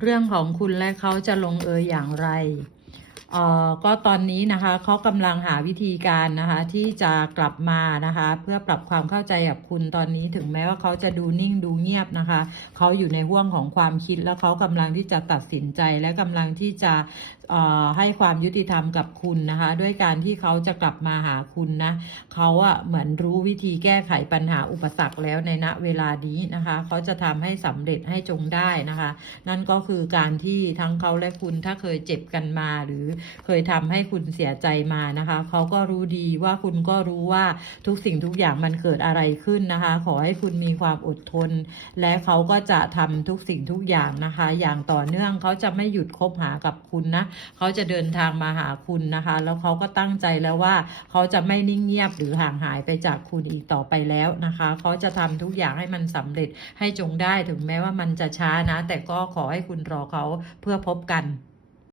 เรื่องของคุณและเขาจะลงเอยอย่างไร ก็ตอนนี้นะคะเขากำลังหาวิธีการนะคะที่จะกลับมานะคะ เพื่อปรับความเข้าใจกับคุณตอนนี้ถึงแม้ว่าเขาจะดูนิ่งดูเงียบนะคะเขาอยู่ในห่วงของความคิดแล้วเขากำลังที่จะตัดสินใจและกำลังที่จะเอ่อให้ความยุติธรรมกับคุณนะคะ ด้วยการที่เขาจะกลับมาหาคุณนะเขาอะเหมือนรู้วิธีแก้ไขปัญหาอุปสรรคแล้วในณเวลานี้นะคะเขาจะทำให้สำเร็จให้จงได้นะคะ นั่นก็คือการที่ทั้งเขาและคุณถ้าเคยเจ็บกันมาหรือเคยทำให้คุณเสียใจมานะคะ เขาก็รู้ดีว่าคุณก็รู้ว่าทุกสิ่งทุกอย่างมันเกิดอะไรขึ้นนะคะ ขอให้คุณมีความอดทน และเขาก็จะทำทุกสิ่งทุกอย่างนะคะ อย่างต่อเนื่องเขาจะไม่หยุดคบหากับคุณนะเขาจะเดินทางมาหาคุณนะคะ แล้วเขาก็ตั้งใจแล้วว่าเขาจะไม่นิ่งเงียบหรือห่างหายไปจากคุณอีกต่อไปแล้วนะคะ เขาจะทำทุกอย่างให้มันสำเร็จให้จงได้ถึงแม้ว่ามันจะช้านะ แต่ก็ขอให้คุณรอเขาเพื่อพบกัน